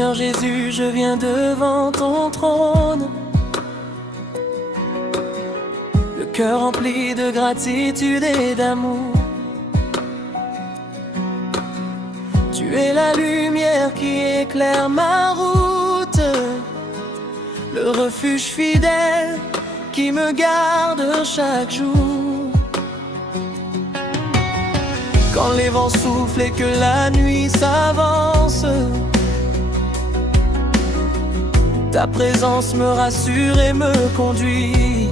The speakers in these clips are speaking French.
Seigneur Jésus, je viens devant ton trône, le cœur rempli de gratitude et d'amour. Tu es la lumière qui éclaire ma route, le refuge fidèle qui me garde chaque jour. Quand les vents soufflent et que la nuit s'avance, ta présence me rassure et me conduit.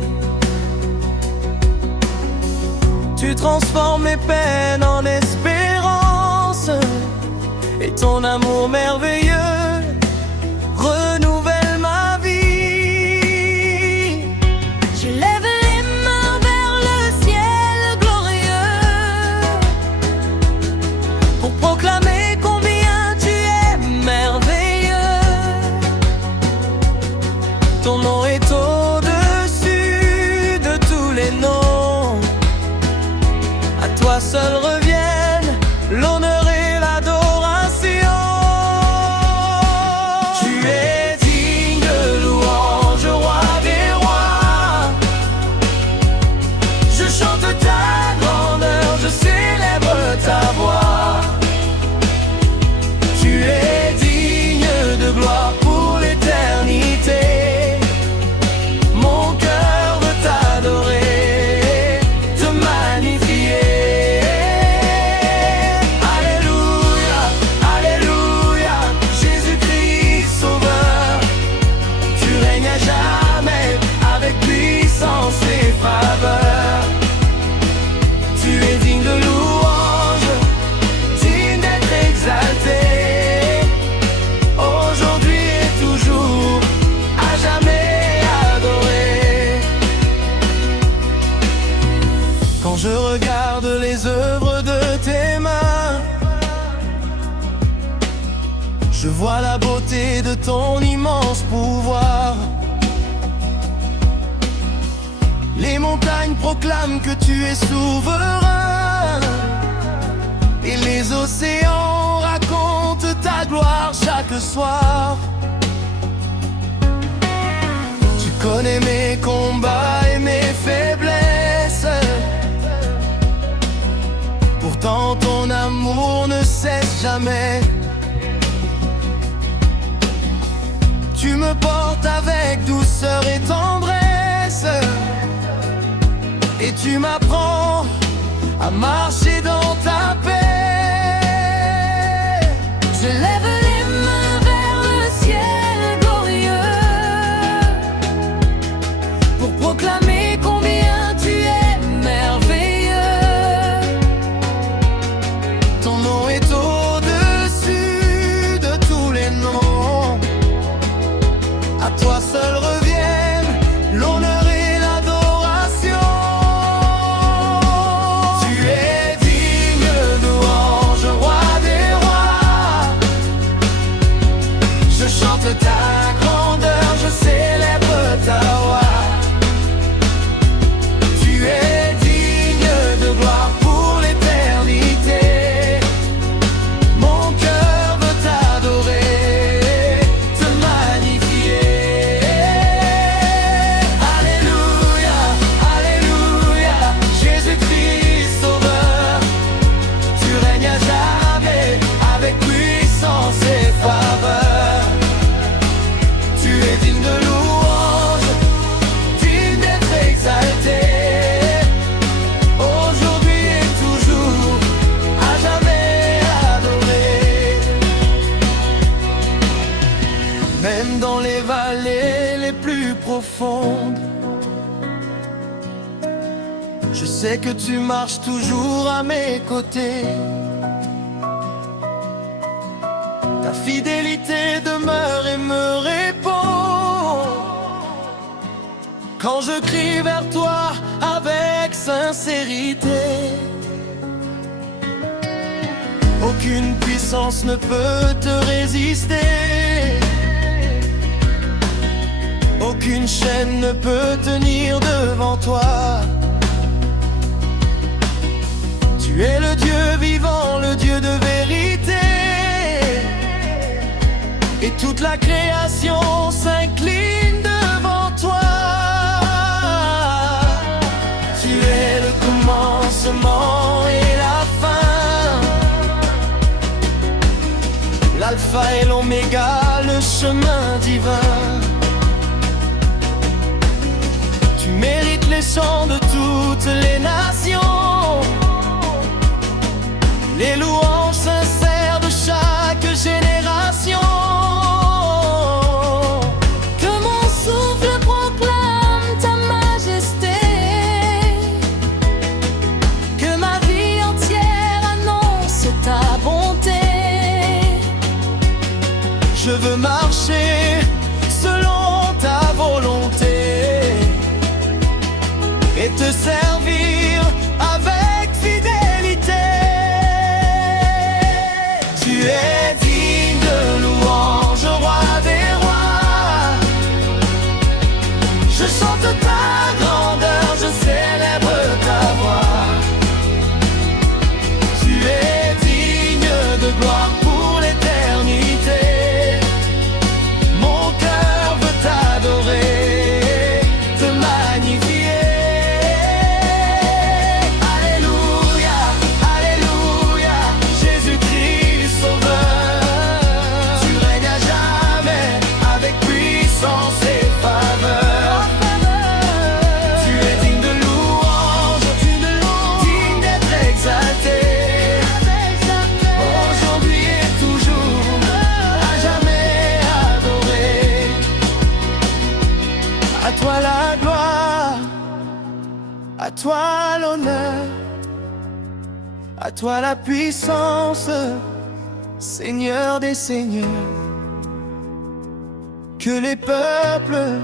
Tu transformes mes peines en espérance, et ton amour merveilleux renouvelle ma vie. Je lève les mains vers le ciel glorieux pour proclamer combien tu es merveilleux. Ton nom est au-dessus de tous les noms. À toi seul reviennent l'honneur et l'adoration. Tu es digne de louange, roi des rois. Je chante ta grandeur, je célèbre ta voix. Tu es digne de gloire pour l'éternité. Mon cœur veut t'adorer, te magnifier. Alléluia, Alléluia, Jésus-Christ Sauveur. Tu règnes à jamais avec puissance et faveur. Tu es digne de louange, digne d'être exalté, aujourd'hui et toujours, à jamais adoré. Quand je regarde les œuvres de tes mains, je vois la beauté de ton immense pouvoir. Les montagnes proclament que tu es souverain, et les océans racontent ta gloire chaque soir. Tu connais mes combats et mes faiblesses, pourtant ton amour ne cesse jamais. Tu me portes avec douceur et tendresse, et tu m'apprends à marcher dans ta paix. Je lève les mains vers le ciel glorieux pour proclamer combien tu es merveilleux. Ton nom est au-dessus de tous les noms. À toi seul reviennent l'honneur et l'adoration. Tu es digne de louange, roi des rois. Je chante ta grandeur, je célèbre ta voix. Tu es digne de gloire pour l'éternité. Mon cœur veut t'adorer, te magnifier. Alléluia, Alléluia, Jésus-Christ Sauveur. Tu règnes à jamais avec puissance et faveur. Tu es digne de louange, digne d'être exalté, aujourd'hui et toujours, à jamais adoré. Même dans les vallées les plus profondes, je sais que tu marches toujours à mes côtés. Ta fidélité demeure et me répond quand je crie vers toi avec sincérité. Aucune puissance ne peut te résister, aucune chaîne ne peut tenir devant toi. Tu es le Dieu vivant, le Dieu de vérité. et toute la création s'incline devant toi. Tu es le commencement et la fin, l'alpha et l'oméga, le chemin divin. Tu mérites les chants de toutes les nations, les louanges sincères de chaque génération. Que mon souffle proclame ta majesté, que ma vie entière annonce ta bonté. Je veux marcher selon ta volonté et te servir avec fidélité. Tu es digne de louange, roi des rois. Je chante ta grandeur, je célèbre ta voix. Tu es digne de gloire pour l'éternité. Mon cœur veut t'adorer, te magnifier. Alléluia, Alléluia, Jésus-Christ Sauveur. Tu règnes à jamais avec puissance et faveur. Tu es digne de louange, digne d'être exalté. Aujourd'hui et toujours, à jamais adoré. À toi la gloire, à toi l'honneur, à toi la puissance, Seigneur des seigneurs. Que les peuples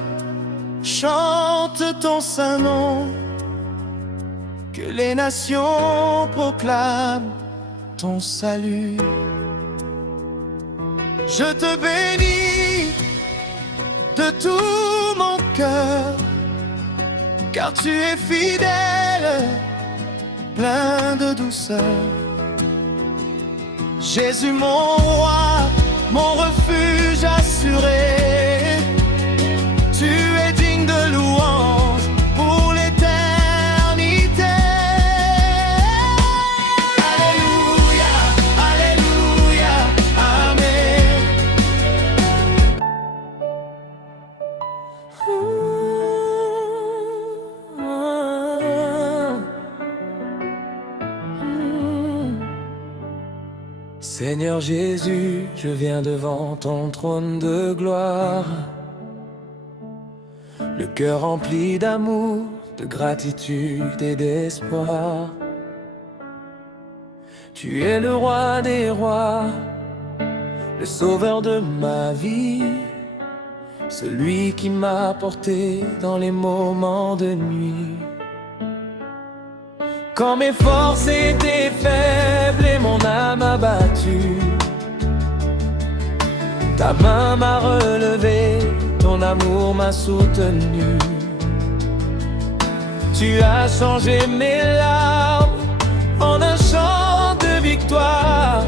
chantent ton saint nom, que les nations proclament ton salut. Je te bénis de tout mon cœur, car tu es fidèle, plein de douceur. Jésus mon roi, mon refuge assuré, tu es digne de louange pour l'éternité. Alléluia, Alléluia, Amen. Seigneur Jésus, je viens devant ton trône de gloire, le cœur rempli d'amour, de gratitude et d'espoir. Tu es le roi des rois, le sauveur de ma vie, celui qui m'a porté dans les moments de nuit. Quand mes forces étaient faibles et mon âme abattue, ta main m'a relevé, ton amour m'a soutenu. Tu as changé mes larmes en un chant de victoire,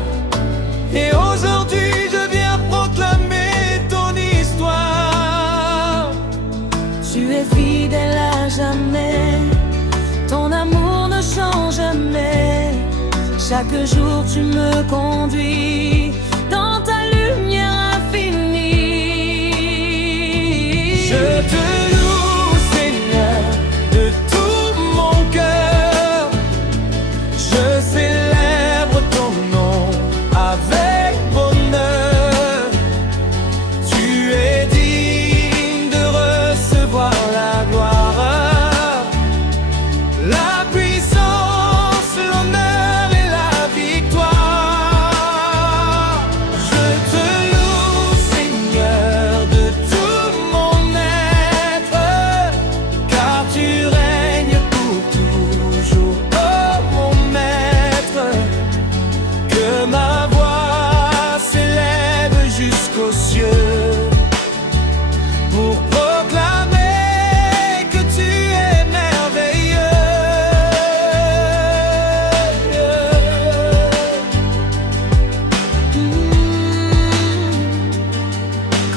et aujourd'hui je viens proclamer ton histoire. Tu es fidèle à jamais, ton amour ne change jamais. Chaque jour tu me conduis dans ta lumière infinie. Je te loue, Seigneur, de tout mon cœur. Je célèbre ton nom avec bonheur. Tu es digne de recevoir la gloire, la puissance, l'honneur et la victoire.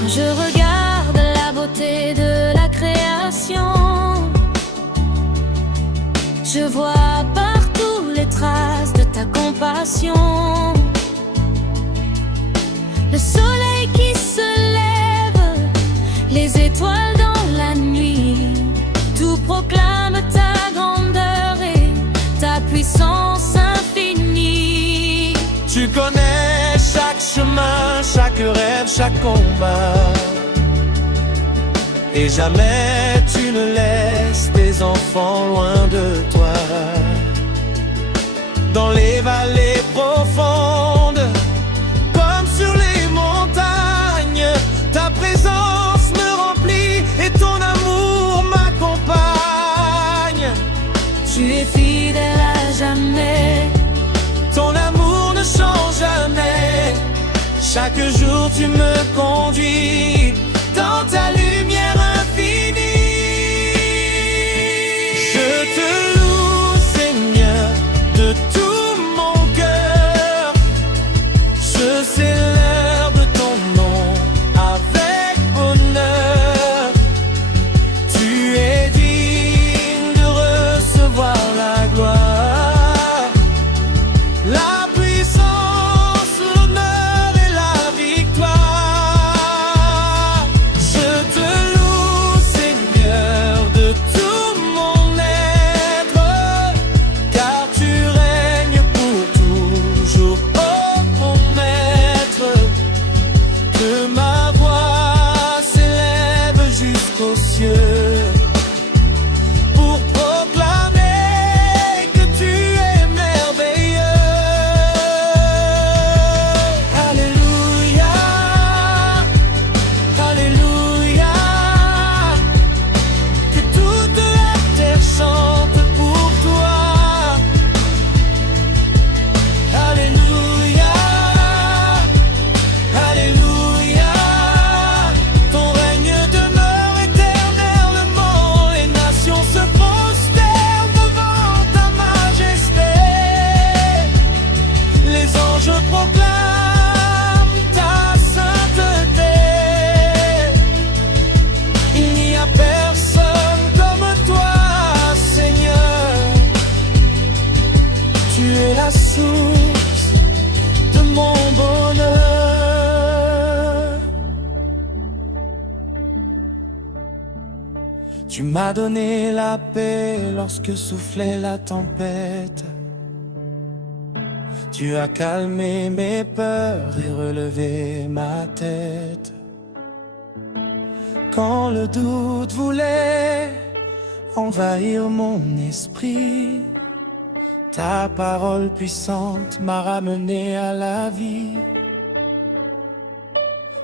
je regarde la beauté de la création, je vois partout les traces de ta compassion. Le soleil qui se lève, les étoiles dans la nuit, tout proclame ta grandeur et ta puissance infinie. Tu connais chaque chemin, chaque rêve, chaque combat, et jamais tu ne laisses tes enfants loin de toi. Dans les vallées profondes, comme sur les montagnes, ta présence me remplit et ton amour m'accompagne. Tu es fidèle à jamais, ton amour ne change jamais. Chaque jour tu me conduis dans ta lumière infinie. Je te loue, Seigneur, de tout mon cœur. Je célèbre ton nom avec bonheur. Tu es digne de recevoir la gloire, la puissance, l'honneur et la victoire. Je te loue, Seigneur, de tout mon être, car tu règnes pour toujours, oh mon maître. Que ma voix s'élève jusqu'aux cieux pour proclamer que tu es merveilleux. Alléluia, Alléluia. Que toute la terre chante pour toi. Alléluia, Alléluia. Ton règne demeure éternellement. Les nations se prosternent devant ta majesté. Les anges proclament ta sainteté. Il n'y a personne comme toi, Seigneur. Tu es la source de mon bonheur. Tu m'as donné la paix lorsque soufflait la tempête. Tu as calmé mes peurs et relevé ma tête. Quand le doute voulait envahir mon esprit, ta parole puissante m'a ramené à la vie.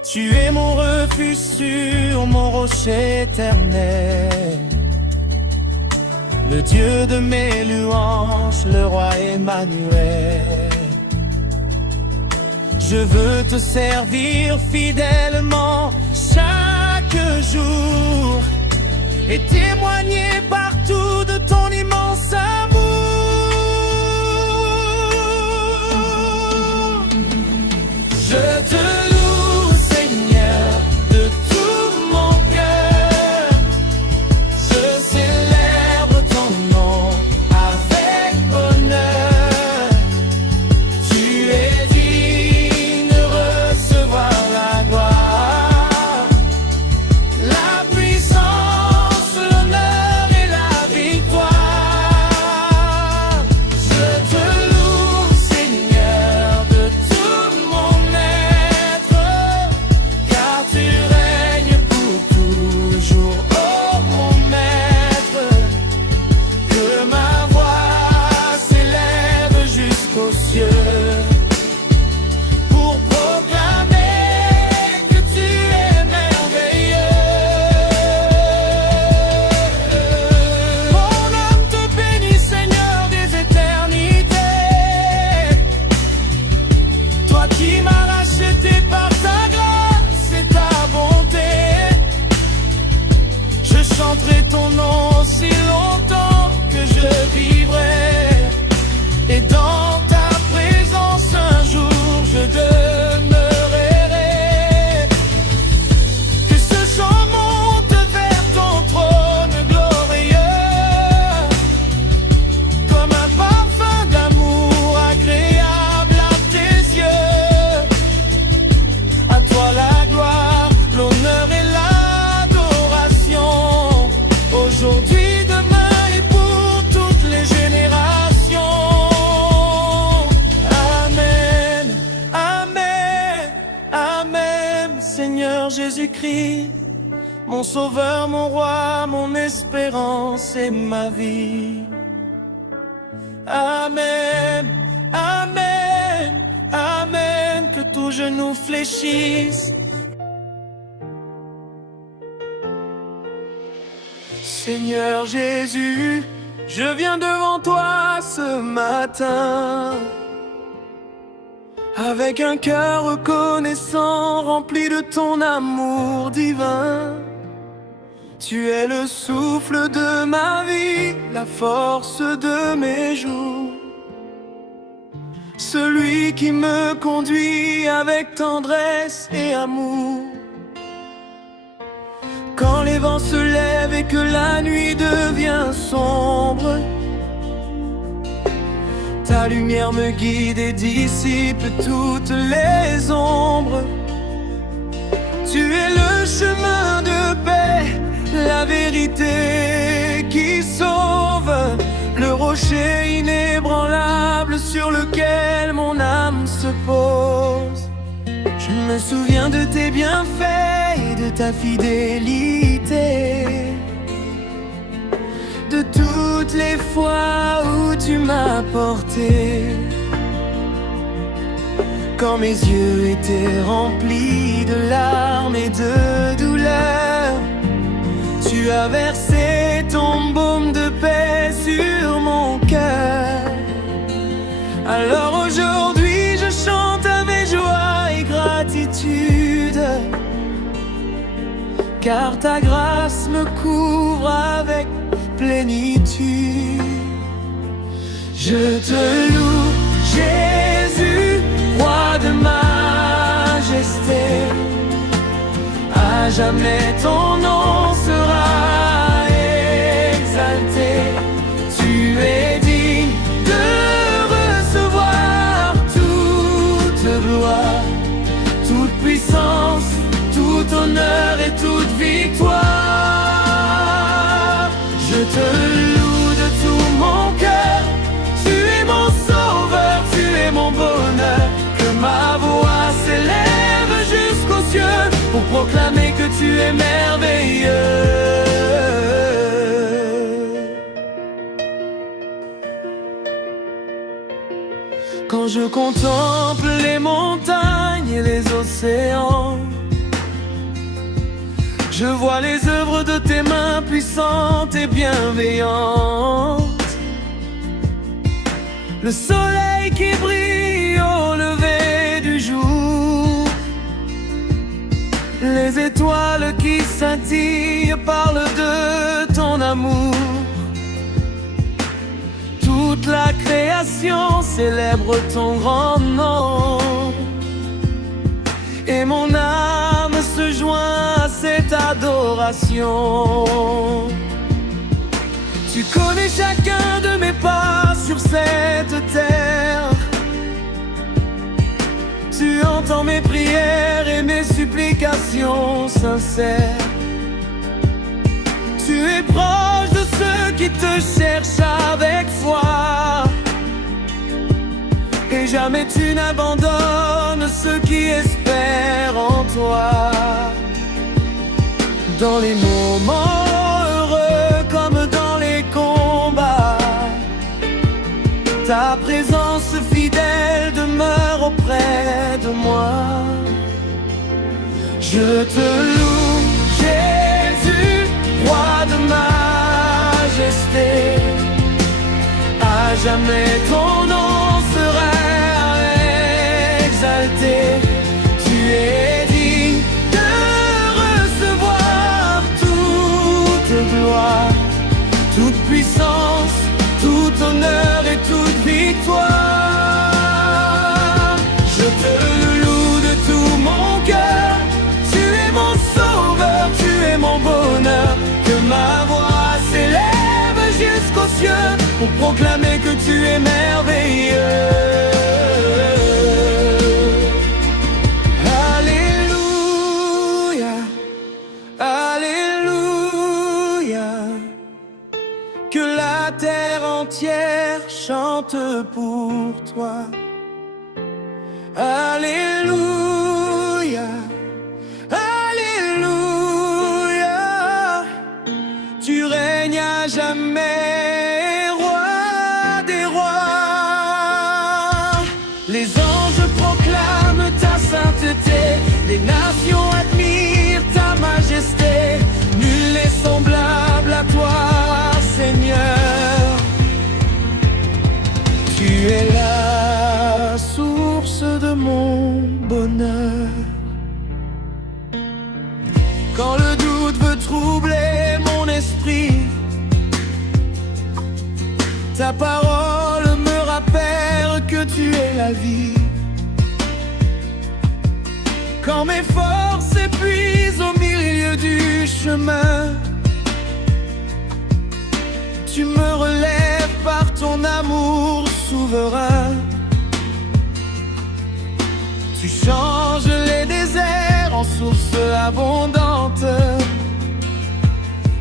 Tu es mon refuge sûr, mon rocher éternel, le Dieu de mes louanges, le roi Emmanuel. Je veux te servir fidèlement chaque jour et témoigner partout de ton immense amour. Je te loue, Seigneur, de tout mon cœur. Je célèbre ton nom avec bonheur. Tu es digne de recevoir la gloire, la puissance, le Jésus-Christ, mon sauveur, mon roi, mon espérance et ma vie. Amen, amen, amen, que tout genou fléchisse. Seigneur Jésus, je viens devant toi ce matin, avec un cœur reconnaissant, rempli de ton amour divin. Tu es le souffle de ma vie, la force de mes jours, celui qui me conduit avec tendresse et amour. Quand les vents se lèvent et que la nuit devient sombre, ta lumière me guide et dissipe toutes les ombres. Tu es le chemin de paix, la vérité qui sauve, le rocher inébranlable sur lequel mon âme se pose. Je me souviens de tes bienfaits et de ta fidélité, de toutes les fois où tu m'as porté. Quand mes yeux étaient remplis de larmes et de douleurs, tu as versé ton baume de paix sur mon cœur. Alors aujourd'hui je chante avec joie et gratitude, car ta grâce me couvre avec plénitude. Je te loue, Jésus, roi de majesté. À jamais ton nom sera exalté. Tu es digne de recevoir toute gloire, toute puissance, tout honneur et toute victoire. Je te loue de tout mon cœur. Tu es mon sauveur, tu es mon bonheur. Que ma voix s'élève jusqu'aux cieux pour proclamer que tu es merveilleux. Quand je contemple les montagnes et les océans, je vois les œuvres de tes mains puissantes et bienveillantes. Le soleil qui brille au lever du jour, les étoiles qui scintillent parlent de ton amour. Toute la création célèbre ton grand nom, et mon âme se joint à cette adoration. Tu connais chacun de mes pas sur cette terre. Tu entends mes prières et mes supplications sincères. Tu es proche de ceux qui te cherchent avec foi, et jamais tu n'abandonnes ceux qui espèrent en toi. Dans les moments heureux comme dans les combats, ta présence fidèle demeure auprès de moi. Je te loue, Jésus, roi de majesté. À jamais ton nom sera exalté. Tu es digne de recevoir toute gloire, toute puissance, tout honneur et toute victoire. Je te loue de tout mon cœur. Tu es mon sauveur, tu es mon bonheur. Que ma voix s'élève jusqu'aux cieux pour proclamer que tu es merveilleux. Alléluia, alléluia. Que la terre entière chante pour toi. Alléluia, alléluia. à jamais, roi des rois. Les anges proclament ta sainteté, les nations admirent ta majesté. Nul n'est semblable à toi, Seigneur. Tu es la source de mon bonheur. Quand le doute veut troubler mon esprit, ta parole me rappelle que tu es la vie. Quand mes forces s'épuisent au milieu du chemin, tu me relèves par ton amour souverain. Tu changes les déserts en sources abondantes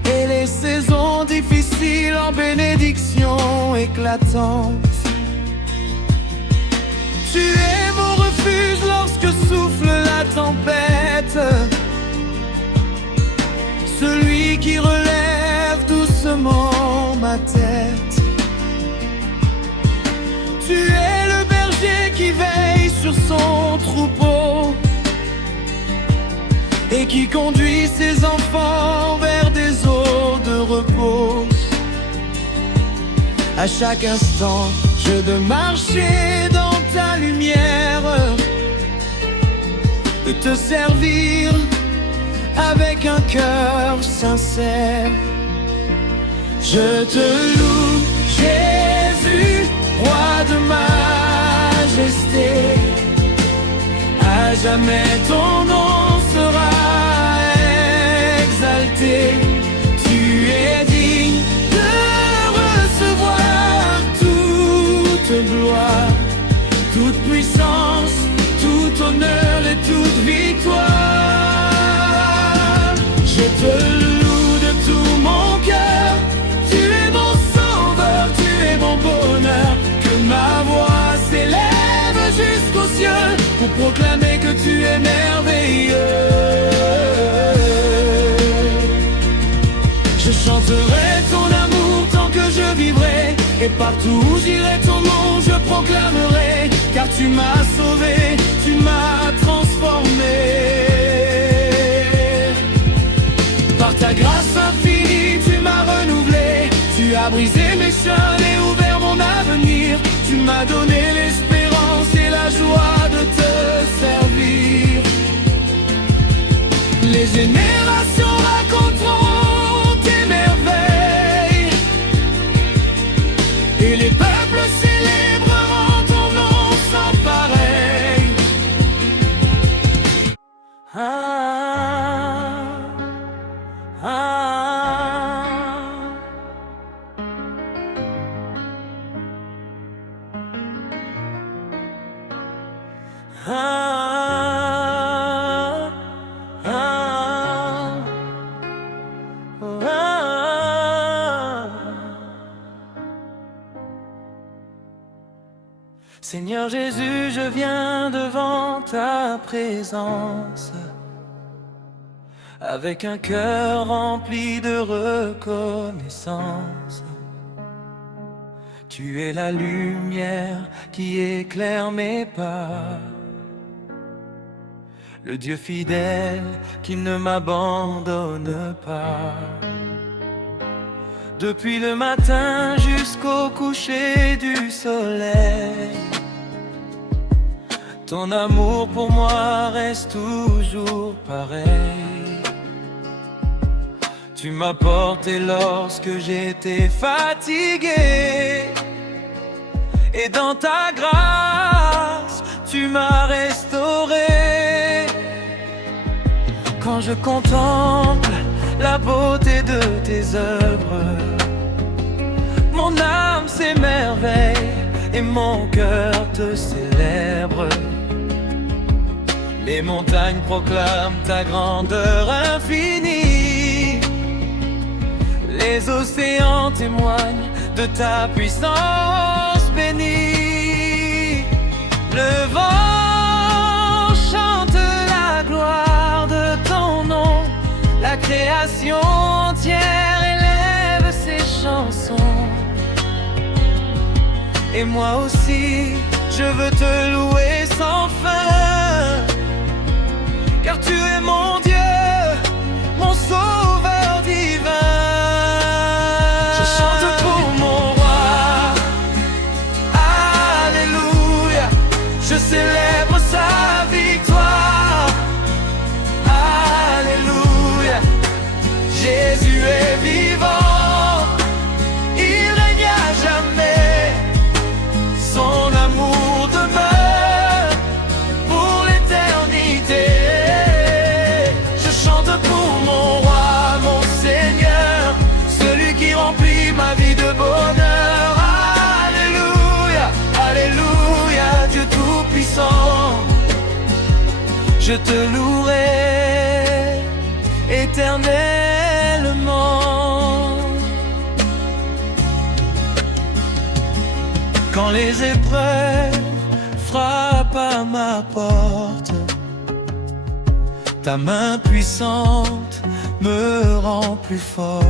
et les saisons difficiles en bénédictions éclatantes. Tu es mon refuge lorsque souffle la tempête, celui qui relève doucement ma tête. Tu es le berger qui veille sur son troupeau et qui conduit ses enfants vers des eaux de repos. À chaque instant, je dois marcher dans ta lumière, de te servir avec un cœur sincère. Je te loue, Jésus, roi de majesté. À jamais ton nom sera exalté. Tu es digne de recevoir toute gloire, toute puissance, tout honneur et toute victoire. Je te loue de tout mon cœur. Tu es mon sauveur, tu es mon bonheur. Que ma voix s'élève jusqu'aux cieux pour proclamer que tu es merveilleux. Je chanterai ton amour tant que je vivrai, et partout où j'irai ton nom je proclamerai. Car tu m'as sauvé, tu m'as transformé. Par ta grâce infinie tu m'as renouvelé. Tu as brisé mes chaînes et ouvert mon avenir. Tu m'as donné l'espérance et la joie de te servir. Les générations raconteront tes merveilles, et les peuples célébreront ton nom sans pareil. Ah, ah, ah, ah, ah. Seigneur Jésus, je viens devant ta présence avec un cœur rempli de reconnaissance. Tu es la lumière qui éclaire mes pas, le Dieu fidèle qui ne m'abandonne pas. Depuis le matin jusqu'au coucher du soleil, ton amour pour moi reste toujours pareil. Tu m'as porté lorsque j'étais fatigué, et dans ta grâce, tu m'as restauré. Quand je contemple la beauté de tes œuvres, mon âme s'émerveille et mon cœur te célèbre. Les montagnes proclament ta grandeur infinie, les océans témoignent de ta puissance bénie. Le vent chante la gloire de ton nom, la création entière élève ses chants. Et moi aussi, je veux te louer sans fin, car tu es mon Dieu, mon sauveur divin. Je chante pour mon roi, alléluia. Je célèbre sa victoire, alléluia. Jésus est vivant, il règne à jamais. Son amour demeure pour l'éternité. Je chante pour mon roi, mon Seigneur, celui qui remplit ma vie de bonheur. Alléluia, alléluia, Dieu Tout-Puissant. Je te louerai éternellement. Quand les épreuves frappent à ma porte, ta main puissante me rend plus fort.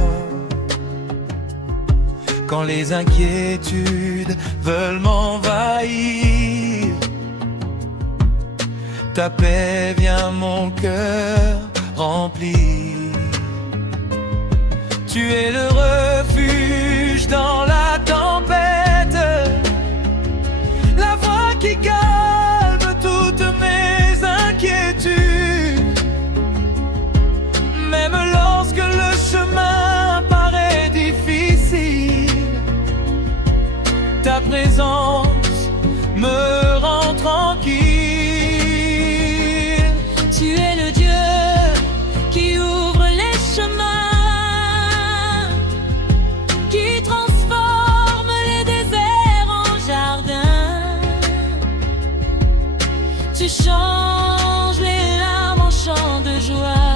Quand les inquiétudes veulent m'envahir, ta paix vient mon cœur remplir. Tu es le refuge dans la tempête, la voix qui calme toutes mes inquiétudes. Même lorsque le chemin paraît difficile, ta présence me rend tranquille. Tu es le Dieu qui ouvre les chemins, qui transforme les déserts en jardins. Tu changes les larmes en chants de joie,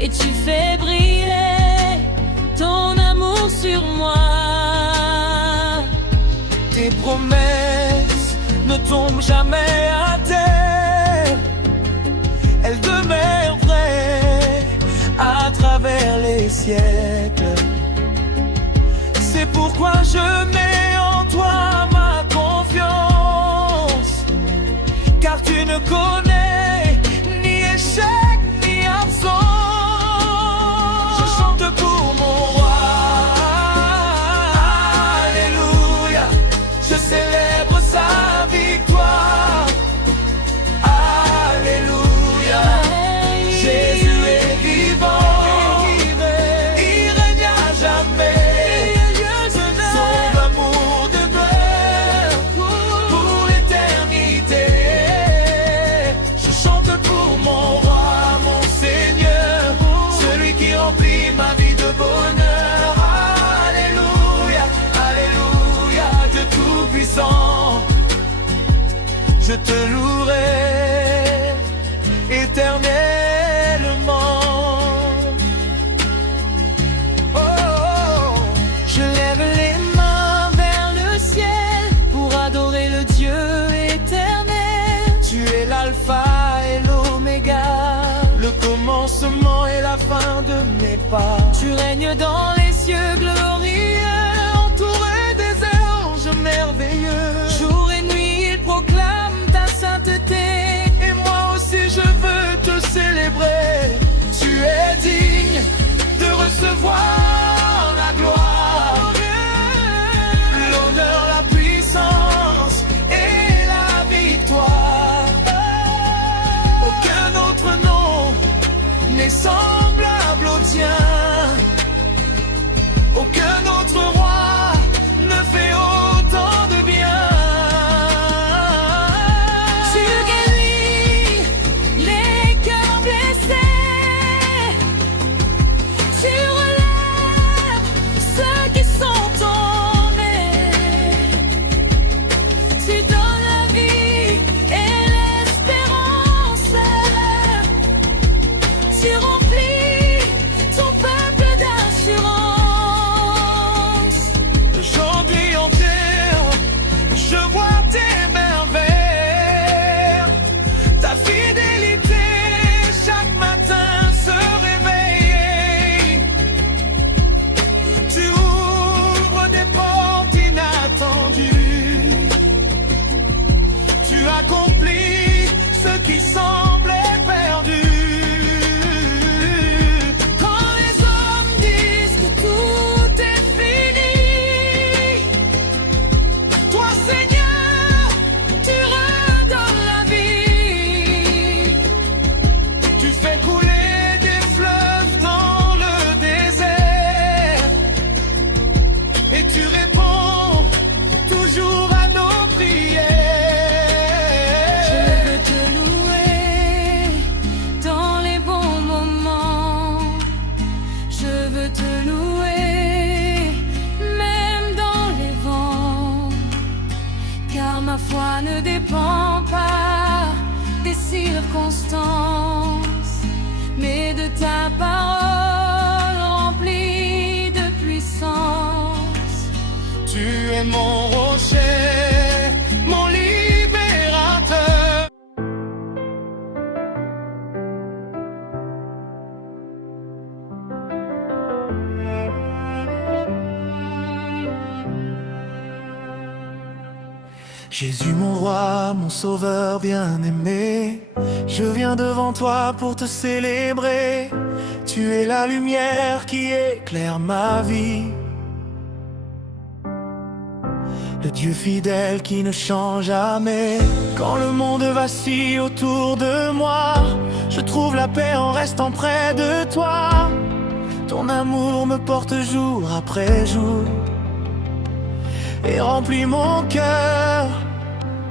et tu fais briller ton amour sur moi. Tes promesses ne tombent jamais à terre, elles demeurent vraies à travers les siècles. C'est pourquoi je mets en toi ma confiance, car tu ne connais ni échec ni absence. Je chante pour mon roi, alléluia. Je célèbre sa victoire, alléluia. Jésus est vivant, il règne à jamais. Son amour demeure pour l'éternité. Je chante pour mon roi, mon Seigneur, celui qui remplit ma vie de bonheur. Alléluia, alléluia, Dieu Tout-Puissant. Je te louerai éternellement. Oh, oh, oh. Je lève les mains vers le ciel pour adorer le Dieu éternel. Tu es l'alpha et l'oméga, le commencement et la fin de mes pas. Tu règnes dans les cieux glorieux, entouré des anges merveilleux. Jour et nuit, ils proclament ta sainteté, et moi aussi je veux te célébrer. Tu es digne de recevoir la gloire, l'honneur, la puissance et la victoire. Aucun autre nom n'est semblable au tien, aucun autre roi ne fait autant de bien. Tu guéris les cœurs blessés, tu relèves ceux qui sont tombés, tu donnes la vie et l'espérance, tu remplis ton peuple d'assurance. J'envie en terre, je vois tes merveilles, ta fidélité chaque matin se réveille. Tu ouvres des portes inattendues, ne dépend pas des circonstances, mais de ta parole remplie de puissance. Tu es mon rocher, mon libérateur. Jésus mon roi, mon sauveur bien-aimé, je viens devant toi pour te célébrer. Tu es la lumière qui éclaire ma vie, le Dieu fidèle qui ne change jamais. Quand le monde vacille autour de moi, je trouve la paix en restant près de toi. Ton amour me porte jour après jour et remplit mon cœur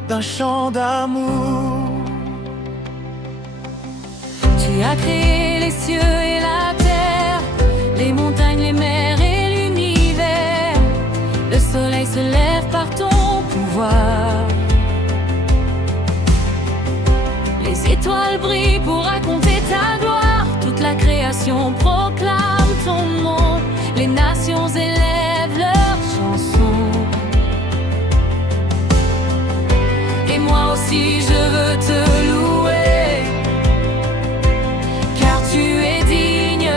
d'un chant d'amour. Tu as créé les cieux et la terre, les montagnes, les mers et l'univers. Le soleil se lève par ton pouvoir. Les étoiles brillent pour raconter ta gloire. Toute la création proclame ton nom. Les nations élèvent leurs chansons. Et moi aussi je veux te louer, car tu es digne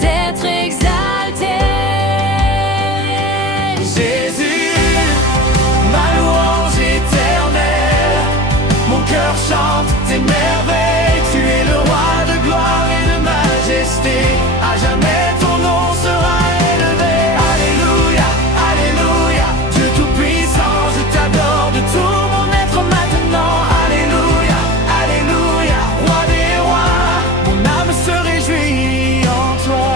d'être exalté. Jésus, ma louange éternelle, mon cœur chante tes merveilles. Tu es le roi de gloire et de majesté, à jamais ton nom sera élevé. Alléluia, alléluia, Dieu tout-puissant, je t'adore de tout mon être maintenant. Alléluia, alléluia, roi des rois, mon âme se réjouit en toi.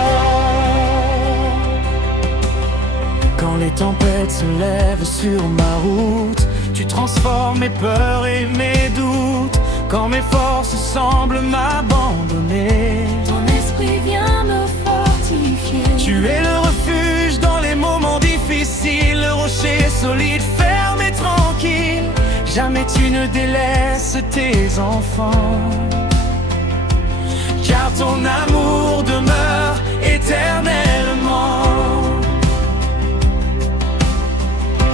Quand les tempêtes se lèvent sur ma route, tu transformes mes peurs et mes doutes. Quand mes forces semblent m'abandonner, Ton esprit vient me fortifier. tu es le refuge dans les moments difficiles, le rocher solide, ferme et tranquille. Jamais tu ne délaisses tes enfants, car ton amour demeure éternellement.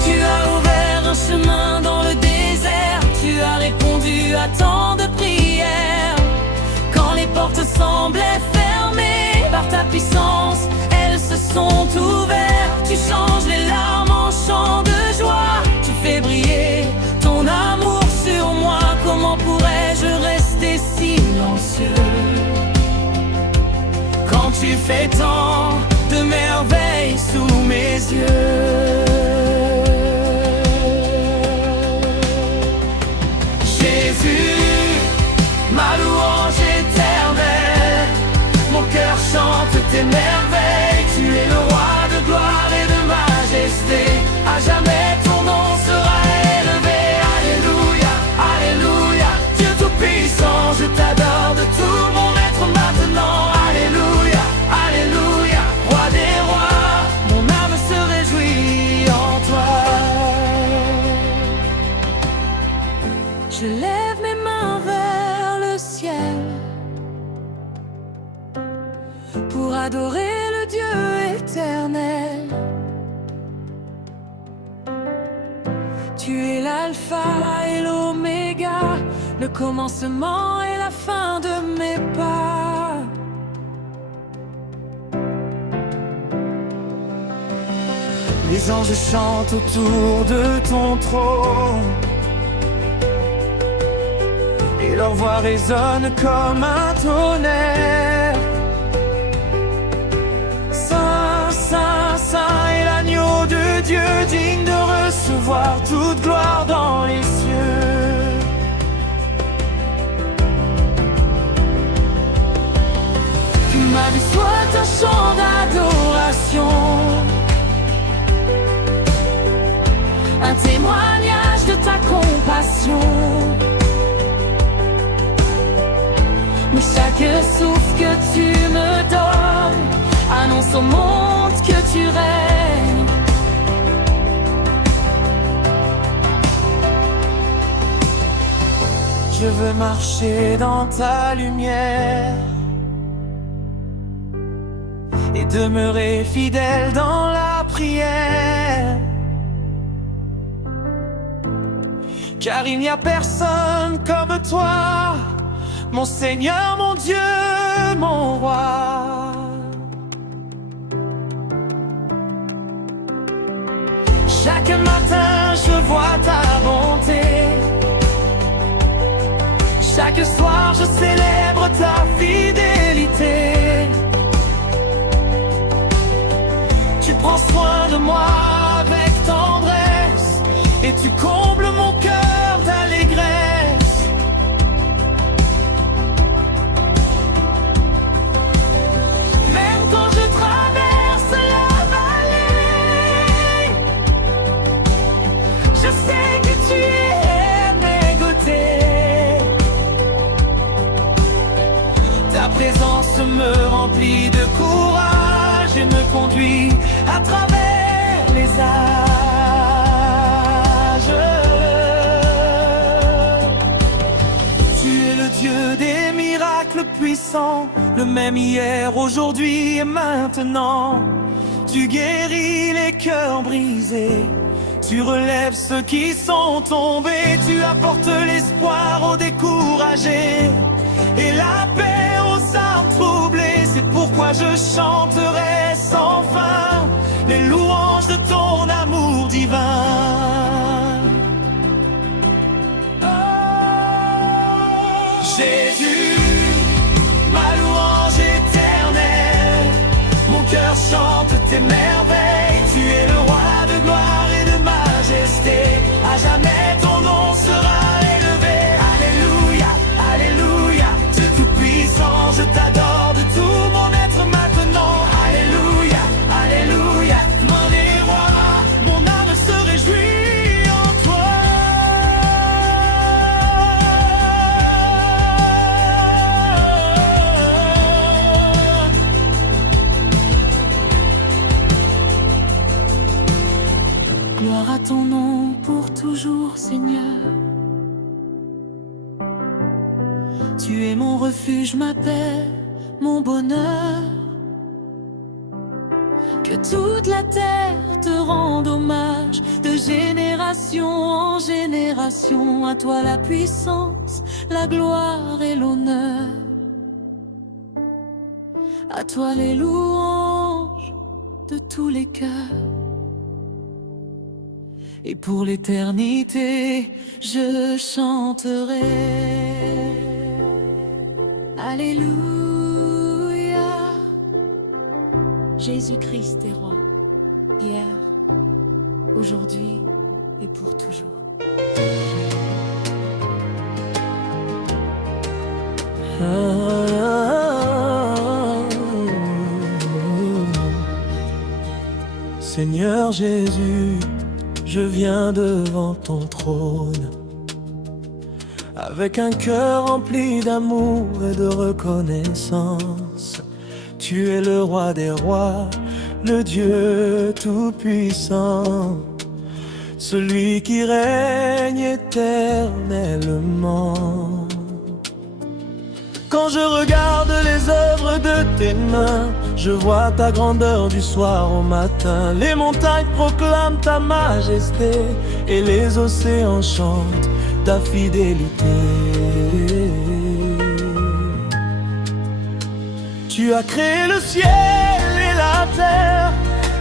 Tu as ouvert un chemin dans le désert. Tu as répondu à tant de prières. Quand les portes semblaient fermées, par ta puissance, elles se sont ouvertes. Tu changes les larmes en chants de joie. Tu fais briller ton amour sur moi. Comment pourrais-je rester silencieux Quand tu fais tant de merveilles sous mes yeux. Jésus, ma louange éternelle, mon cœur chante tes merveilles. Tu es le roi de gloire et de majesté, à jamais ton nom sera élevé. Alléluia, alléluia, Dieu tout-puissant, je t'adore de tout mon être maintenant. Alléluia, alléluia, roi des rois, mon âme se réjouit en toi. Je lève mes mains vers le ciel pour adorer le Dieu éternel. Tu es l'alpha et l'oméga, le commencement et la fin de mes pas. Les anges chantent autour de ton trône, et leur voix résonne comme un tonnerre. Saint, Saint, Saint est l'agneau de Dieu, digne de recevoir toute gloire dans les cieux. Que ma vie soit un chant d'adoration, un témoignage de ta compassion. Mais chaque souffle que tu me donnes annonce au monde que tu règnes. Je veux marcher dans ta lumière et demeurer fidèle dans la prière. Car il n'y a personne comme toi, mon Seigneur, mon Dieu, mon roi. Chaque matin je vois ta bonté, chaque soir je célèbre ta fidélité. Tu prends soin de moi avec tendresse et tu combles mon cœur d'allégresse. Même quand je traverse la vallée, je sais que tu es à mes côtés. Ta présence me remplit de courage et me conduit à travers les âges. Tu es le Dieu des miracles puissants, le même hier, aujourd'hui et maintenant. Tu guéris les cœurs brisés, tu relèves ceux qui sont tombés. Tu apportes l'espoir aux découragés et la paix aux âmes troublées. C'est pourquoi je chanterai sans fin les louanges de ton amour divin. Oh, Jésus, ma louange éternelle, mon cœur chante tes merveilles. Tu es le roi de gloire et de majesté, à jamais ton nom sera élevé. Alléluia, alléluia, Dieu tout-puissant, je t'adore de tout mon être maintenant. Alléluia, alléluia, mon roi, mon âme se réjouit en toi. Gloire à ton nom pour toujours, Seigneur. Tu es mon refuge, ma paix, mon bonheur. Que toute la terre te rende hommage, de génération en génération. À toi la puissance, la gloire et l'honneur. À toi les louanges de tous les cœurs. Et pour l'éternité, je chanterai. Alléluia. Jésus-Christ est roi, hier, aujourd'hui et pour toujours. Seigneur Jésus, je viens devant ton trône avec un cœur rempli d'amour et de reconnaissance. Tu es le roi des rois, le Dieu tout-puissant, celui qui règne éternellement. Quand je regarde les œuvres de tes mains, je vois ta grandeur du soir au matin. Les montagnes proclament ta majesté et les océans chantent ta fidélité. Tu as créé le ciel et la terre,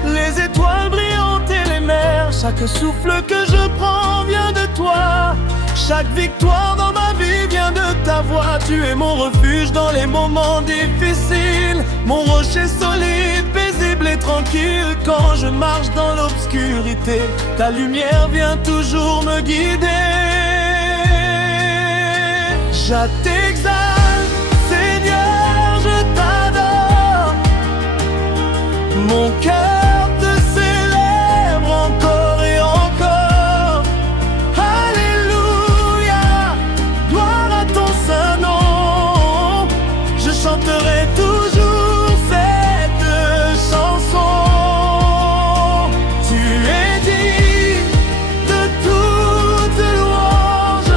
les étoiles brillantes et les mers. Chaque souffle que je prends vient de toi. Chaque victoire dans ma vie vient de ta voix. Tu es mon refuge dans les moments difficiles, mon rocher solide, paisible et tranquille. Quand je marche dans l'obscurité, ta lumière vient toujours me guider. Je t'exalte, Seigneur, je t'adore. Mon cœur te célèbre encore et encore. Alléluia, gloire à ton saint nom. Je chanterai toujours cette chanson. Tu es digne de toute louange.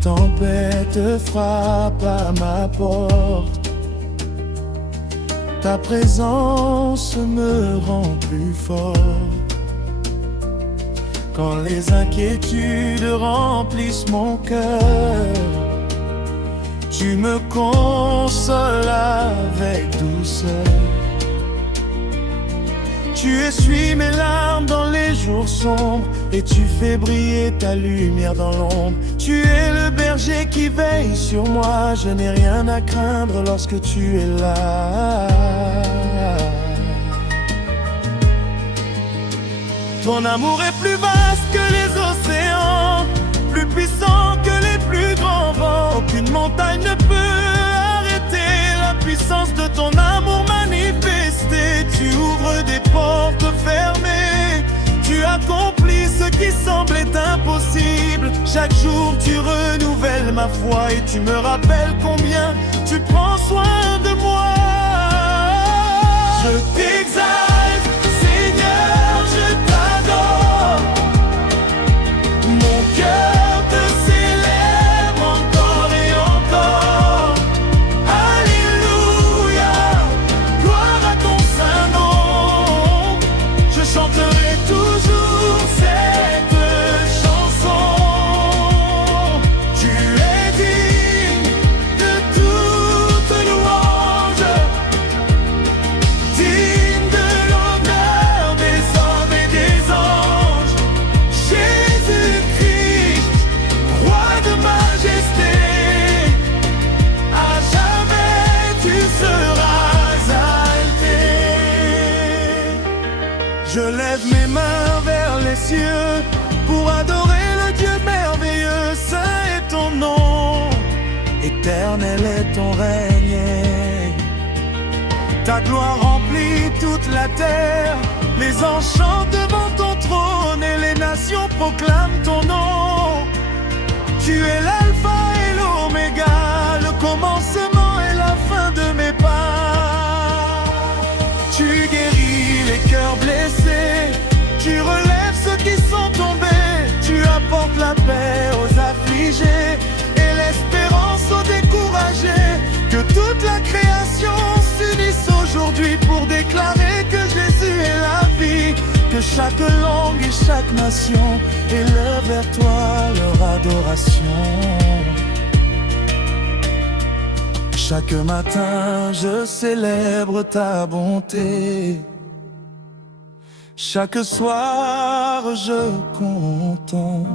tempêtes frappent à ma porte, ta présence me rend plus fort. Quand les inquiétudes remplissent mon cœur, tu me consoles avec douceur. Tu essuies mes larmes dans les jours sombres et tu fais briller ta lumière dans l'ombre. Tu es le berger qui veille sur moi, je n'ai rien à craindre lorsque tu es là. Ton amour est plus vaste que les océans, plus puissant que les plus grands vents. Aucune montagne ne peut arrêter la puissance de ton amour manifesté. Tu ouvres des portes fermées, tu accomplis ce qui semblait impossible. Chaque jour tu renouvelles ma foi et tu me rappelles combien tu prends soin de moi. Je t'exalte, Seigneur, je t'adore. Mon cœur te célèbre encore et encore. Alléluia, gloire à ton saint nom. Je chanterai toujours cette chanson. Tu es digne de toute louange, digne de l'honneur des hommes et des anges. Jésus-Christ, roi de majesté, à jamais tu seras exalté. Je lève mes mains vers les cieux pour adorer le Dieu merveilleux. Saint est ton nom, éternel est ton règne. Ta gloire remplit toute la terre, les anges chantent devant ton trône et les nations proclament ton nom. Tu es l'alpha et l'oméga, le commencement et la fin de mes pas. Tu guéris les cœurs blessés, tu relèves ceux qui sont tombés. Tu apportes la paix aux affligés et l'espérance aux découragés. Que toute la création s'unisse aujourd'hui pour déclarer que Jésus est la vie. Que chaque langue et chaque nation élève vers toi leur adoration. Chaque matin je célèbre ta bonté, chaque soir je contemple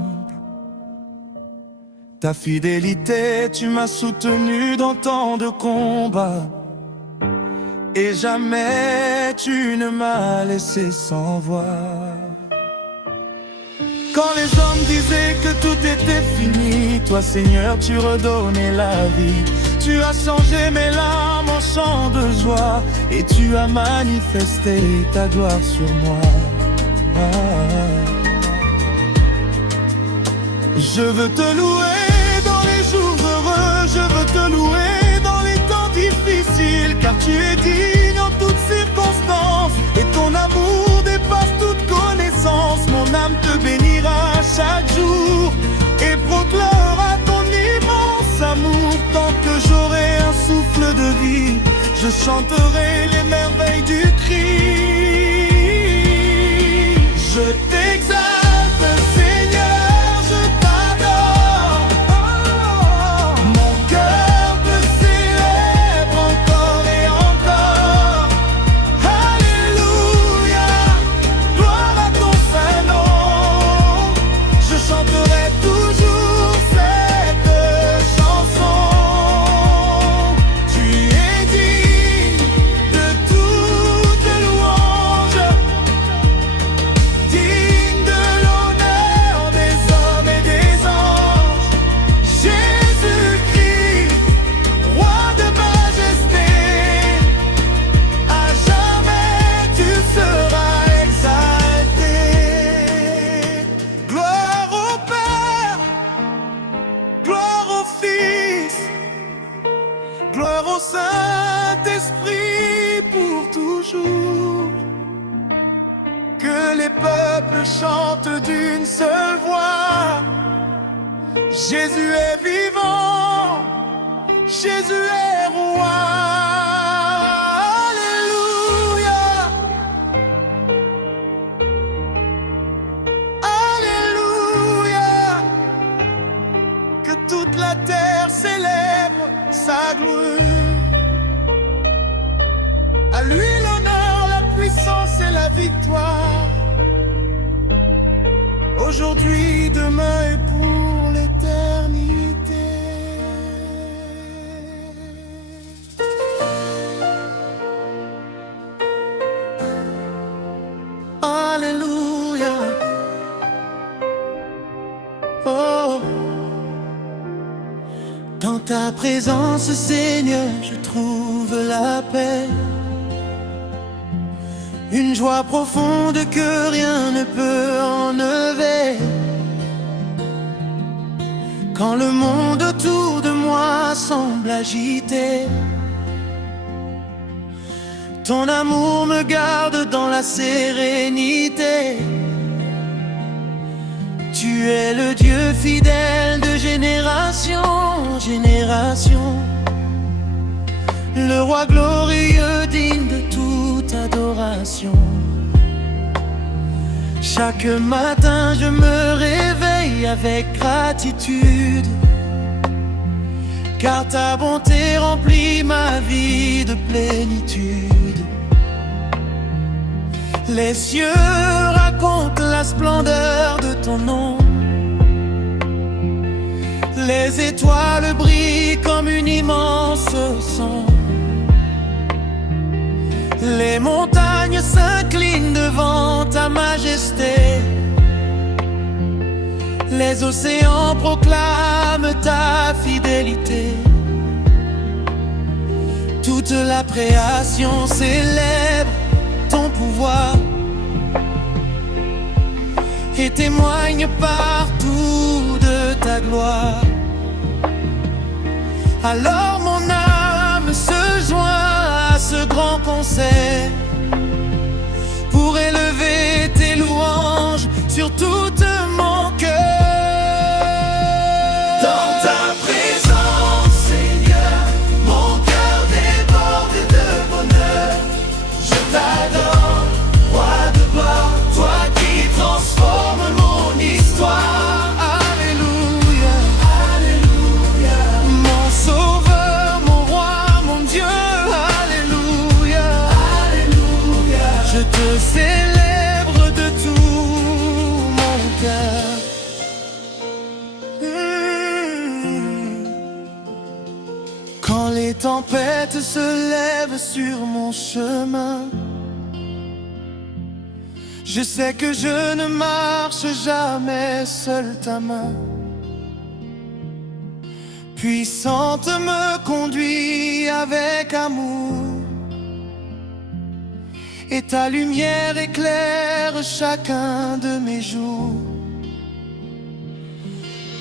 ta fidélité. Tu m'as soutenu dans tant de combats et jamais tu ne m'as laissé sans voix. Quand les hommes disaient que tout était fini, toi Seigneur tu redonnais la vie. Tu as changé mes larmes en chants de joie et tu as manifesté ta gloire sur moi. Je veux te louer dans les jours heureux, je veux te louer dans les temps difficiles, car tu es digne en toutes circonstances et ton amour dépasse toute connaissance. Mon âme te bénira chaque jour et proclamera ton immense amour. Tant que j'aurai un souffle de vie, je chanterai les merveilles du Christ. Je t'exalte, Seigneur, je t'adore. Mon cœur te célèbre encore et encore. Alléluia, gloire à ton saint nom. Je chanterai toujours cette chanson. Tu es digne de toute louange, digne de l'honneur des hommes et des anges. Jésus-Christ, roi de majesté, à jamais tu seras exalté. Gloire au Père, gloire au Fils, gloire au Saint-Esprit pour toujours. Que les peuples chantent d'une seule voix. Jésus est vivant, Jésus est roi. Alléluia, Alléluia. Que toute la terre célèbre sa gloire. À lui l'honneur, la puissance et la victoire. Aujourd'hui, demain et pour l'éternité. Alléluia. Oh. Dans ta présence, Seigneur, je trouve la paix. Une joie profonde que rien ne peut enlever. Quand le monde autour de moi semble agité, ton amour me garde dans la sérénité. Tu es le Dieu fidèle de génération en génération, le roi glorieux digne de toute adoration. Chaque matin je me réveille avec gratitude, car ta bonté remplit ma vie de plénitude. Les cieux racontent la splendeur de ton nom. Les étoiles brillent comme une immense sang. Les montagnes s'inclinent devant ta majesté. Les océans proclament ta fidélité. Toute la création célèbre ton pouvoir et témoigne partout de ta gloire. Alors mon âme se joint à ce grand concert pour élever tes louanges sur toute mon cœur. Dans ta présence, Seigneur, mon cœur déborde de bonheur. Je t'adore, roi de gloire, toi qui transformes mon histoire. Alléluia, Alléluia. Mon sauveur, mon roi, mon Dieu. Alléluia, Alléluia. Je te célèbre de tout mon cœur. Quand les tempêtes se lèvent sur mon chemin, je sais que je ne marche jamais seul. Ta main puissante me conduit avec amour, et ta lumière éclaire chacun de mes jours.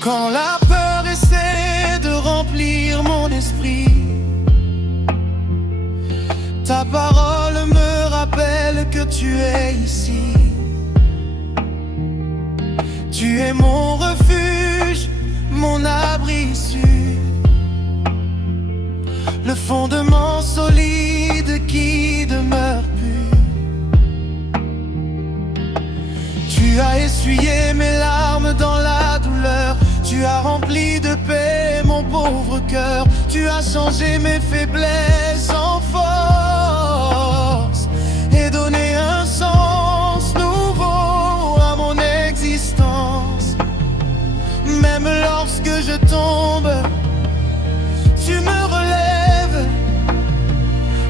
Quand la peur essaie de remplir mon esprit, ta parole me rappelle que tu es ici. Tu es mon refuge, mon abri sûr, le fondement solide qui demeure pur. Tu as essuyé mes larmes dans la douleur. Tu as rempli de paix mon pauvre cœur. Tu as changé mes faiblesses en force et donné un sens nouveau à mon existence. Même lorsque je tombe, tu me relèves.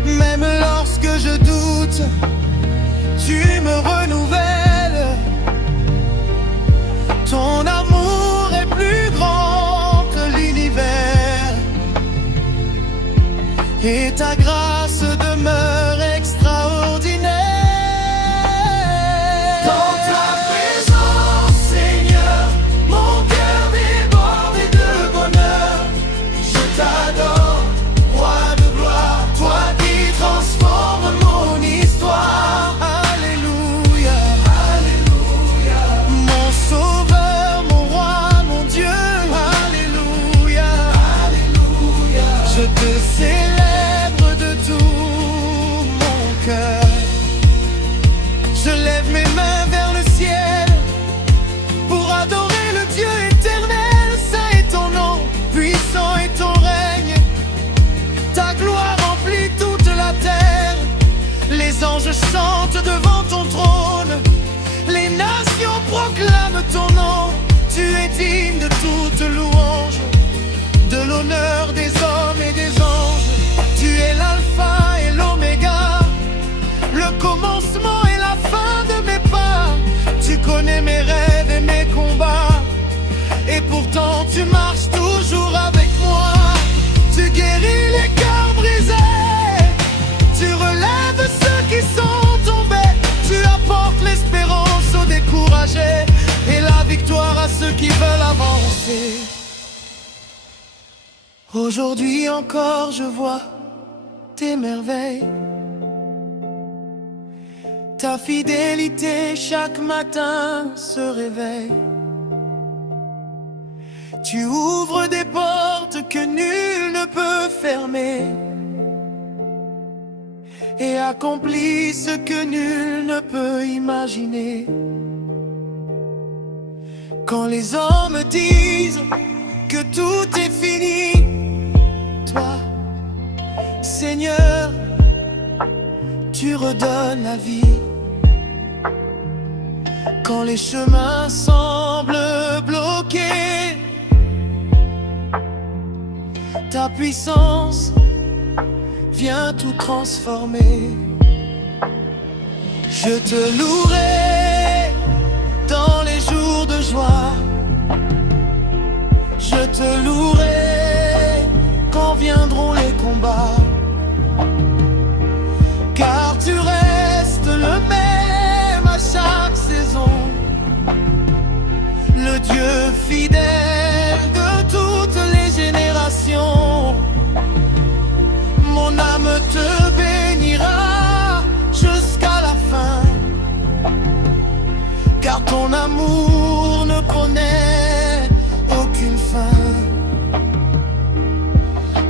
Même lorsque je doute, tu me renouvelles. Ton amour est plus grand que l'univers, et ta grâce demeure extraordinaire. Dans ta présence, Seigneur, mon cœur déborde de bonheur. Je t'adore, roi de gloire, toi qui transformes mon histoire. Alléluia, Alléluia. Mon sauveur, mon roi, mon Dieu. Alléluia. célèbre de tout mon cœur. Je lève mes mains vers le ciel pour adorer le Dieu éternel. Saint est ton nom, puissant est ton règne. Ta gloire remplit toute la terre. Les anges chantent devant ton trône. Les nations proclament ton nom. Tu es digne de toute louange, de l'honneur des hommes et des anges. Tu es l'alpha et l'oméga, le commencement et la fin de mes pas. Tu connais mes rêves et mes combats, et pourtant tu marches toujours avec moi. Tu guéris les cœurs brisés, tu relèves ceux qui sont tombés. Tu apportes l'espérance aux découragés et la victoire à ceux qui veulent avancer. Aujourd'hui encore je vois tes merveilles, ta fidélité chaque matin se réveille. Tu ouvres des portes que nul ne peut fermer et accomplis ce que nul ne peut imaginer. Quand les hommes disent que tout est fini, toi, Seigneur, tu redonnes la vie. Quand les chemins semblent bloqués, ta puissance vient tout transformer. Je te louerai dans les jours de joie. Je te louerai quand viendront les combats, car tu restes le même à chaque saison, le Dieu fidèle de toutes les générations. Mon âme te bénira jusqu'à la fin, car ton amour ne connaît aucune fin.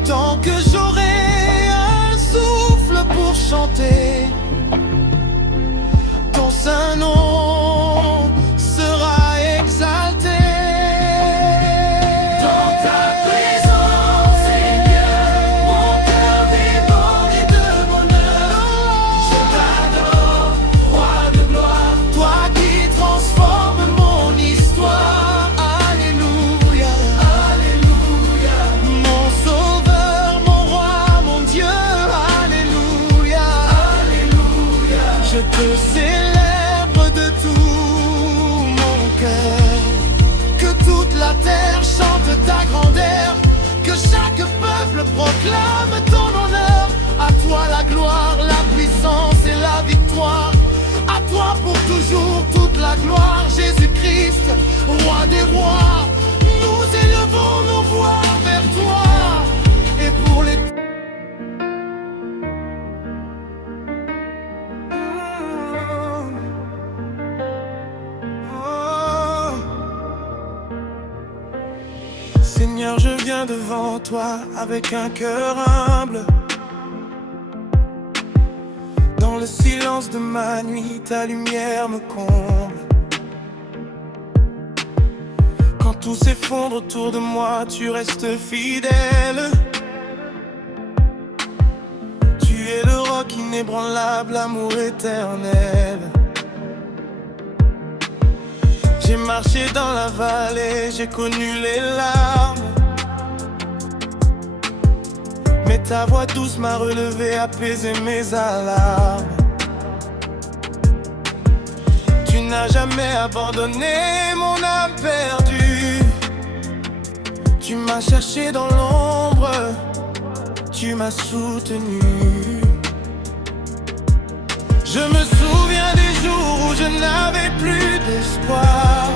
Tant que j'aurai un souffle pour chanter, ton saint nom sera exalté. Dans ta présence, Seigneur, mon cœur déborde de bonheur. Je t'adore, roi de gloire, Toi qui transformes mon histoire. Alléluia, alléluia. mon sauveur, mon roi, mon Dieu. Alléluia, Alléluia. je te célèbre de tout mon cœur. Que toute la terre chante ta grandeur, que chaque peuple proclame ton honneur. À toi la gloire, la puissance et la victoire. À toi pour toujours toute la gloire. Jésus-Christ, roi des rois, nous élevons nos voix vers toi. Et pour les Seigneur, je viens devant toi avec un cœur humble. Dans le silence de ma nuit, ta lumière me comble. Quand tout s'effondre autour de moi, tu restes fidèle. Tu es le roc inébranlable, amour éternel. J'ai marché dans la vallée, j'ai connu les larmes, mais ta voix douce m'a relevé, apaisé mes alarmes. Tu n'as jamais abandonné mon âme perdue. Tu m'as cherché dans l'ombre, tu m'as soutenu. Je me souviens des jours où je n'avais plus d'espoir,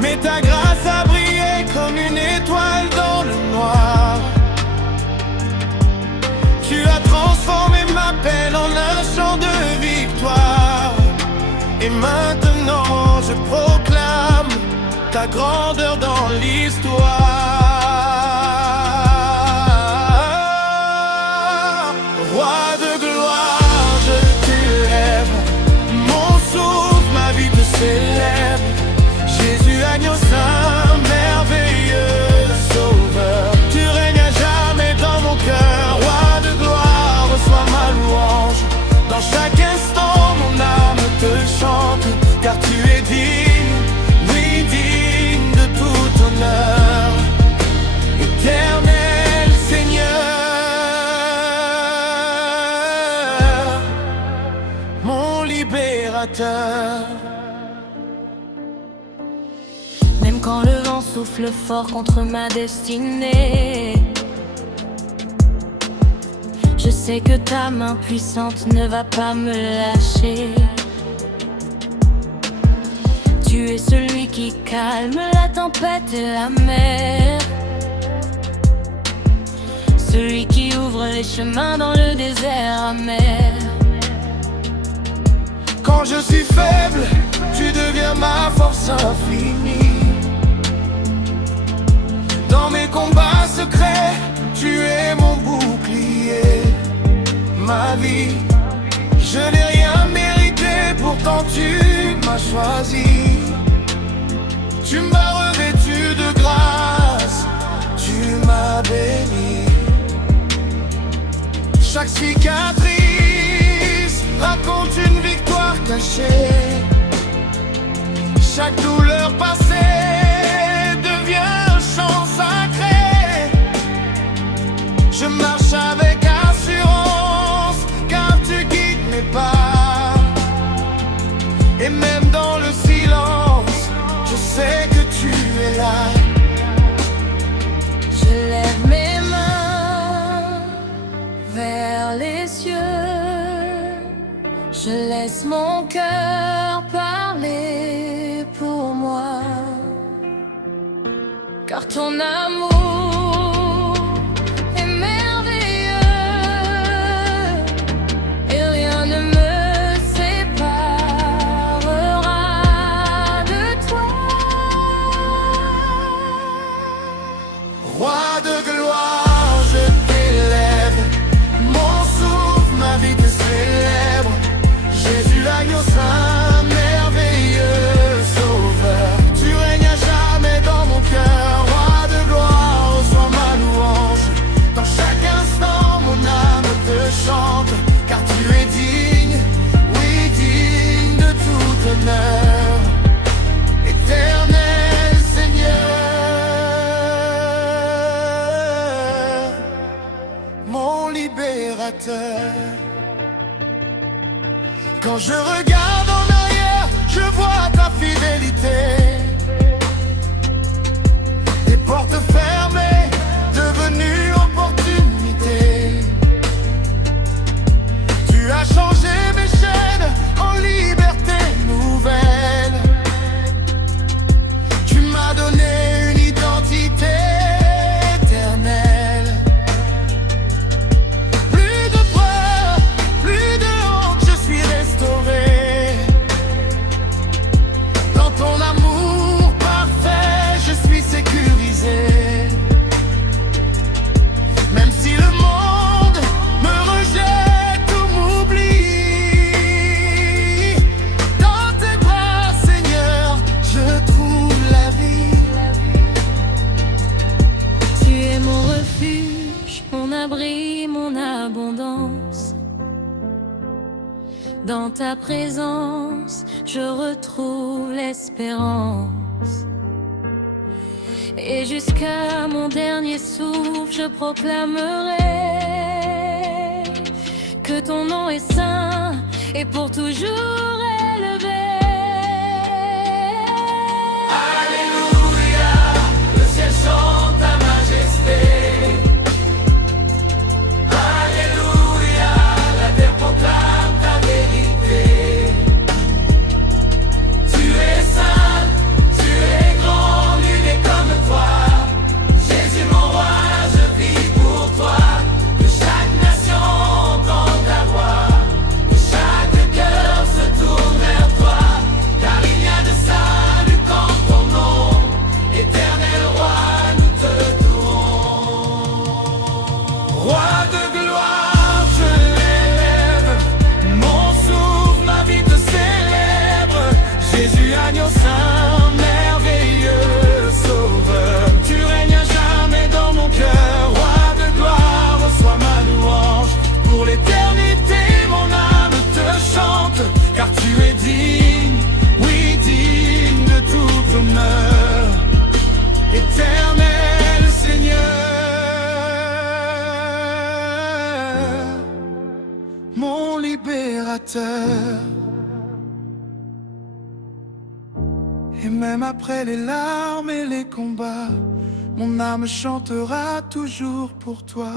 mais ta grâce a brillé comme une étoile dans le noir. Tu as transformé ma peine en un chant de victoire. Et maintenant je proclame ta grandeur dans l'histoire. souffle fort contre ma destinée. Je sais que ta main puissante ne va pas me lâcher. Tu es celui qui calme la tempête et la mer, celui qui ouvre les chemins dans le désert amer. Quand je suis faible, tu deviens ma force infinie. Dans mes combats secrets, tu es mon bouclier. Ma vie, je n'ai rien mérité, pourtant tu m'as choisi. Tu m'as revêtu de grâce, tu m'as béni. Chaque cicatrice raconte une victoire cachée. Chaque douleur passée devient un chant sacré. Je marche avec assurance, car tu guides mes pas. Et même dans le silence, je sais que tu es là. Je lève mes mains vers les cieux, je laisse mon cœur parler pour moi, car ton amour est merveilleux et rien ne me séparera de toi. Roi de gloire, je t'élève, mon souffle, ma vie te célèbre. Jésus l'agneau saint, merveilleux sauveur. Tu règnes à jamais dans mon cœur. Roi de gloire, reçois ma louange. Dans chaque instant, mon âme te chante, car tu es digne, oui, digne de tout honneur. Éternel Seigneur, mon libérateur. Quand je regarde en arrière, je vois ta fidélité. Des portes fermées, devenues opportunités. Tu as changé mes chaînes en liberté nouvelle. Tu m'as donné une identité éternelle. Plus de peur, plus de honte, je suis restauré. Dans ton amour parfait, je suis sécurisé. Même si le monde me rejette ou m'oublie, dans tes bras, Seigneur, je trouve la vie. Tu es mon refuge, mon abri, mon abondance. Dans ta présence, je retrouve l'espérance. Et jusqu'à mon dernier souffle, je proclamerai que ton nom est saint et pour toujours élevé. Alléluia, le ciel chante ta majesté. Alléluia, la terre proclame ta vérité. Tu es saint, tu es grand, nul n'est comme toi. Jésus mon roi, je vis pour toi. Que chaque nation entende ta voix, que chaque cœur se tourne vers toi. Car il n'y a de salut qu'en ton nom. Éternel roi, nous te louons. Roi de gloire, je l'élève, mon souffle, ma vie te célèbre. Jésus agneau saint, merveilleux sauveur. Tu règnes à jamais dans mon cœur. Roi de gloire, reçois ma louange. Pour l'éternité, mon âme te chante, car tu es digne, oui, digne de tout honneur. Éternel Seigneur, Mon libérateur et même après les larmes et les combats, mon âme chantera toujours pour toi.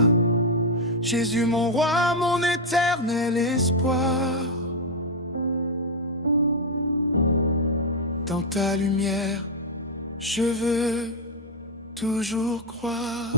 Jésus mon roi, mon éternel espoir. Dans ta lumière, je veux toujours croire.